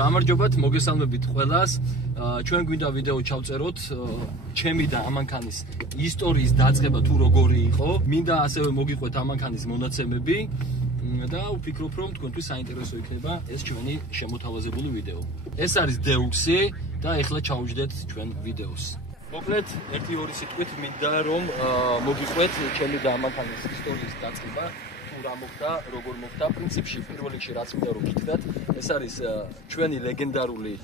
გამარჯობათ, მოგესალმებით ყველას. ჩვენ გვინდა ვიდეო ჩავწეროთ ჩემი და ამანქანის ისტორიის დაწყება თუ როგორი იყო. მინდა ასევე მოგიყვეთ ამანქანის მონაცემები და ვფიქრობ, რომ თქვენთვის საინტერესო იქნება ეს ჩვენი შემოთავაზებული ვიდეო. ეს არის Deux-ი და ეხლა ჩავუჯდეთ ჩვენ ვიდეოს. მოკლედ, 1-2 სიტყვით მინდა რომ მოგიყვეთ ჩემი და ამანქანის ისტორიის დაწყება. რა მოხდა, როგორ მოხდა, პრინციპში პირველ რიგში რაც მინდა რომ გითხრათ, ეს არის ჩვენი ლეგენდარული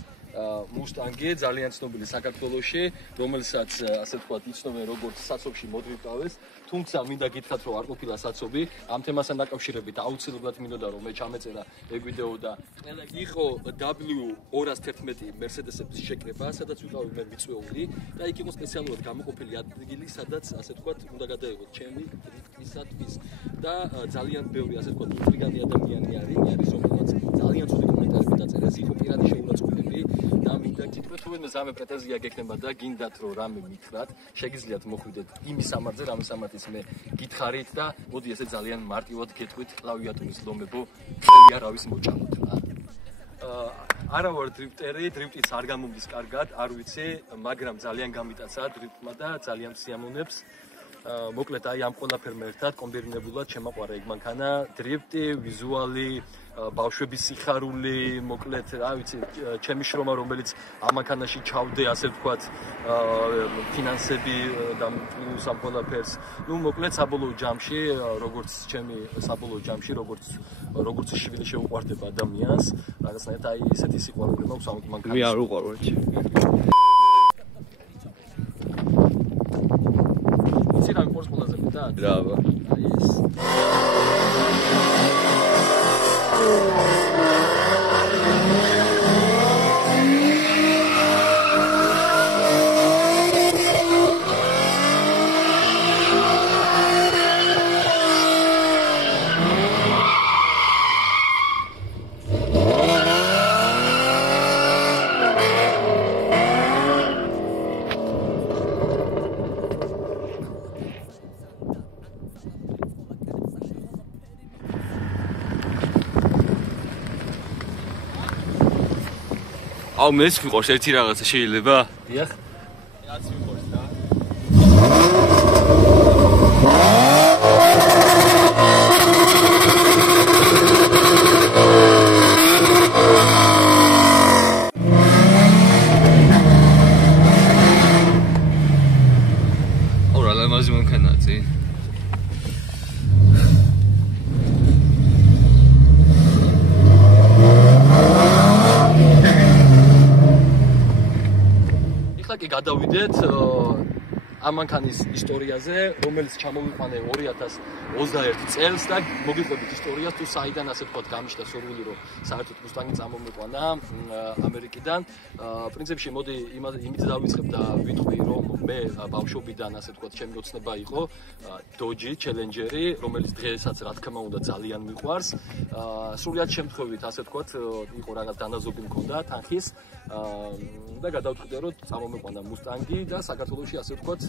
მუსტანგი, ძალიან ცნობილი საქართველოში, რომელსაც ასე ვთქვათ, იცნობენ როგორც საცობში მოდრიფტავეს, თუმცა მინდა გითხრათ, რომ არ ყოფილა საცობი, ამ თემასთან დაკავშირებით აუცილებლად მინდოდა რომ მე ჩამეწერა ეგ ვიდეო და ყველა იყო W211 Mercedes-ების შეკრება, სადაც ვიყავი მე მიწვეული და იქ იყო სპეციალურად გამოყოფილი ადგილი, სადაც ასე ვთქვათ, უნდა გადაეღოთ ჩემი დრიფტისათვის და ძალიან ბევრი ასე ვთქვათ, უწრიგანი ადამიანი არის, რომელსაც ძალიან ცუდი კომენტარები დაწერა, ეს იყო პირადი შეურაცხყოფები და მინდა გითხრათ, რომ მესამე პრეტენზია გექნება და გინდათ რომ რამე მითხრათ, შეგიძლიათ მოხვიდეთ იმის სამართზე, რამის სამართლის მე გითხარით და მოდი ესე ძალიან მარტივად გეტყვით კლავიატურის ლომებო, ხელი არავის მოჭამოთ რა. არა ვარ დრიფტერი, დრიფტიც არ გამომდის კარგად, არ ვიცი, მაგრამ ძალიან გამიტაცა დრიფტმა და ძალიან სიამოვნებს. მოკლედ აი ამ ყველაფერმა ერთად კომბინირებულად შემაყვარა ეგ მანქანა, დრიფტი, ვიზუალი, ბავშვების სიხარული, მოკლედ, რა ვიცი, ჩემი შრომა, რომელიც ამ მანქანაში ჩავდე, ასე ვთქვათ, ფინანსები და პლუს ამ ყველაფერს. ნუ მოკლედ საბოლოო ჯამში, როგორც ჩემი საბოლოო ჯამში, როგორც შვილი შეუყვარდება ადამიანს, რაღაცნაირად აი ესეთი სიყვარული მაქვს ამ მანქანას. მე არ უყვარვარ. Am fost cu lazămită. Bravo. Yes. აუ მეც ვიყავს ერთი რაღაცა შეიძლება? დიახ. რაც ვიყავს და. ორა ლამაზი მანქანაა წი. გადავიდეთ ამანქანის ისტორიაზე, რომელიც ჩამოვიყვანე 2021 წელს და მოგიყვებით ისტორიას თუ საიდან ასე ვთქვათ გამიშთა სურვილი რომ საერთოდ მუსტანგი წამომიყვანა ამერიკიდან. პრინციპში მოდი იმით დავიწყებ და ვიტყვი რომ მე ბავშვობიდან ასე ვთქვათ ჩემი ოცნება იყო Dodge Challenger-ი, რომელიც დღესაც რა თქმა უნდა ძალიან მიყვარს. სრულად შემთხვევით ასე ვთქვათ იყო რაღაც დანაზოგი მქონდა თანხის და გადავწყვიტე რომ წამომიყვანა მუსტანგი და საქართველოში ასე ვთქვათ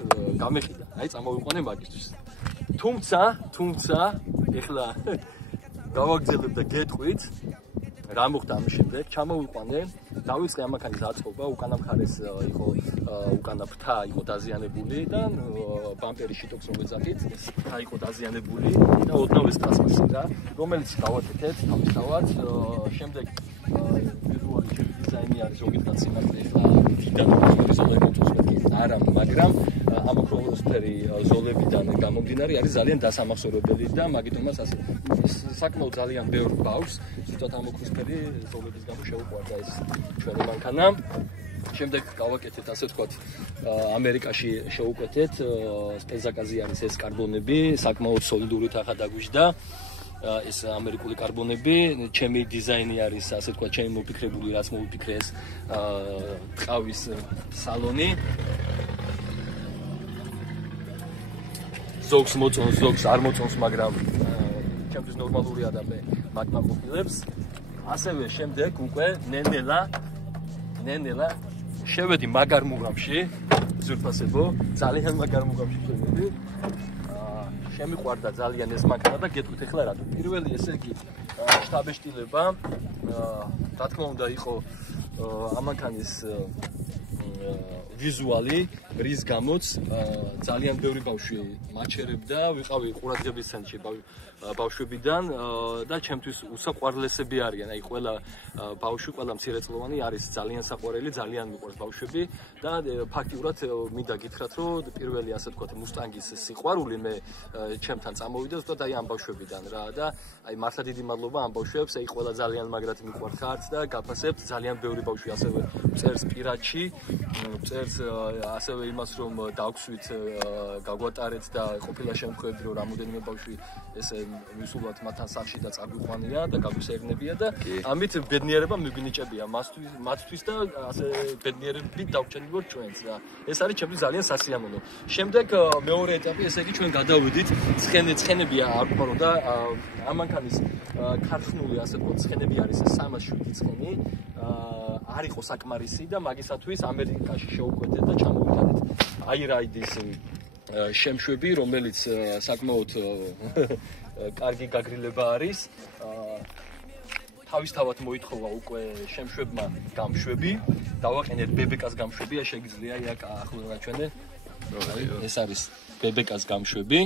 გამეყიდა. აი წამოვიყვანე მაგისთვის. თუმცა ეხლა გავაგზავნებ და გეტყვით რა მოხდა ამის შემდეგ. ჩამოვიყვანე, დავიწყე ამანქანის აწყობა, უკანა მხარეს იყო უკანა ფრთა იყო დაზიანებული და ბამპერი შიტოქს რომ ეძახით, ეს ფრთა იყო დაზიანებული და ოდნავ ეს ტრანსფერსია, რომელიც გავაკეთეთ თავისთავად. შემდეგ ვიზუალი დიზაინი არის ზოგადად სიმართლე ეხლა დიდად ზოლები მოწყვეტი არა, მაგრამ ამ ოქროსფერი ზოლებიდან გამომდინარე არის ძალიან დასამახსოვრებელი და მაგიტომაც ასე საკმაოდ ძალიან ბევრ ბავშვს ზუსტად ამ ოქროსფერი ზოლების გამო შეუყვარდა ეს ჩვენი მანქანა. შემდეგ გავაკეთეთ ასე ვთქვათ ამერიკაში შევუკვეთეთ სპეცაკაზი არის ეს კარბონები, საკმაოდ სოლიდური თახა დაგვიჯდა. ეს ამერიკული კარბონები, ჩემი დიზაინი არის ასე ვთქვათ ჩემი მოფიქრებული, რაც მოვიფიქრე ეს ტყავის სალონი. ზოგს მოწონს, ზოგს არ მოწონს, მაგრამ ჩემთვის ნორმალურია და მე მაგ მოფილებს. ასევე შემდეგ უკვე ნენელა შევედი მაგარ მუღამში, ზურფასებო, ძალიან მაგარ მუღამში შევედი. შემიყვარდა ძალიან ეს მანქანა და გეტყვით ახლა რატო. პირველი ესე იგი შტაბეშტილება რა თქმა უნდა იყო ამანქანის ვიზუალი, რის გამოც ძალიან ბევრი ბავშვი მაჩერებდა, ვიყავი ყურადღების ცენტრში ბავშვებიდან და ჩემთვის უსაყვარლესები არიან. აი ყველა ბავშვი, ყველა მცირეწლოვანი არის ძალიან საყვარელი, ძალიან მიყვარს ბავშვები და ფაქტიურად მინდა გითხრათ, რომ პირველი ასე ვთქვათ მუსტანგის სიყვარული მე ჩემთან წამოვიდა ზუსტად აი ამ ბავშვებიდან რა და აი მართლა დიდი მადლობა ამ ბავშვებს, აი ყველა ძალიან მაგრად მიყვარხართ და გაფასებთ ძალიან ბევრი ბავშვი ასევე წერს პირადში, წერს ასევე იმას რომ დავქსვით გაგვატარეთ და ყოფილა შემთხვევები რომ რამოდენიმე ბავშვი ესე ვისულვათ მათთან სახში და წაგვიყვანია და გაგვისეირნებია და ამით ბედნიერება მიგვინიჭებია მათთვის და ასე ბედნიერებით დავჩენილ ჩვენს და ეს არის ჩემთვის ძალიან სასიამოვნო. შემდეგ მეორე ეტაპი ესე იგი ჩვენ გადავიდით ცხენები არ გვყარო და ამანქანის ქარხნული ასე ვთქვათ ცხენები არის 307 ცხენი არ იყო საკმარისი და მაგისათვის ამერიკაში შევუკვეთეთ და ჩამოვიტანეთ აირაიდის შემშვები, რომელიც საკმაოდ კარგი გაგრილება არის. თავისთავად მოითხოვა უკვე შემშვებმა გამშვები, დავაყენეთ ბებეკას გამშვები, შეგიძლია იქ ახლო გაჩვენე. ეს არის ბებეკას გამშვები.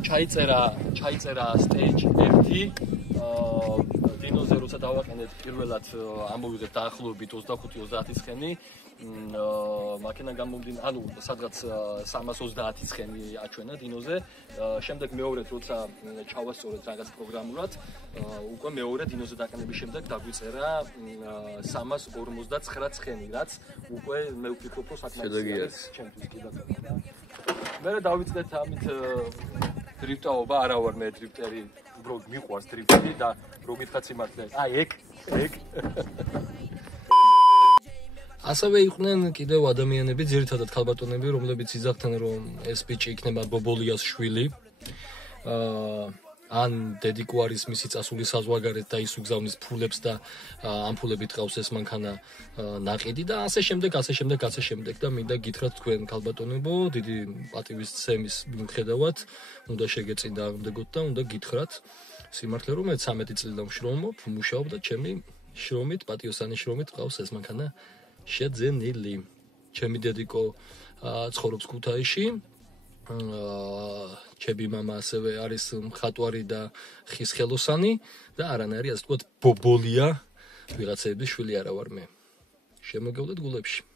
ჩაიწერა stage 1 დინოზე როცა დავაყენეთ პირველად ამოვიღეთ დაახლოებით 25-30 ცხენი მაქენა გამომდინარე ანუ სადღაც 330 ცხენი აჩვენა დინოზე შემდეგ მეორედ როცა ჩავასწორეთ რაღაც პროგრამულად უკვე მეორე დინოზე დაყენების შემდეგ დაგვიწერა 359 ცხენი რაც უკვე მე ვფიქრობ რომ საკმარისია ჩემთვის კიდევ მე დავიწყეთ ამით დრიფტაობა არა ვარ მე დრიფტერი უბრალოდ მიყვარს დრიფტი და რო გითხრათ სიმართლე აი ეგ ასევე იყვნენ კიდევ ადამიანები ძირითადად ქალბატონები რომლებიც იძახდნენ რომ ეს ბიჭი იქნება ბობოლიას შვილი ან დედიკო არის მისი წასული საზღვარგარეთ და ის უგზავნის ფულებს და ამ ფულებით ყავს ეს მანქანა ნაყიდი და ასე შემდეგ და მინდა გითხრათ თქვენ ქალბატონებო დიდი პატივისცემის მიუხედავად უნდა შეგეწინდა ამდეგოთ და უნდა გითხრათ სიმართლე რომ მე 13 წლიდან ვშრომობ მუშაობ და ჩემი შრომით პატიოსანი შრომით ყავს ეს მანქანა შეძენილი ჩემი დედიკო ცხოვრობს ქუთაისში ჩემი მამა ასევე არის მხატვარი და ხის ხელოსანი და არანაირი ასე ვთქვათ ბობოლია ვიღაცების შვილი არა ვარ მე შემოგევლეთ გულებში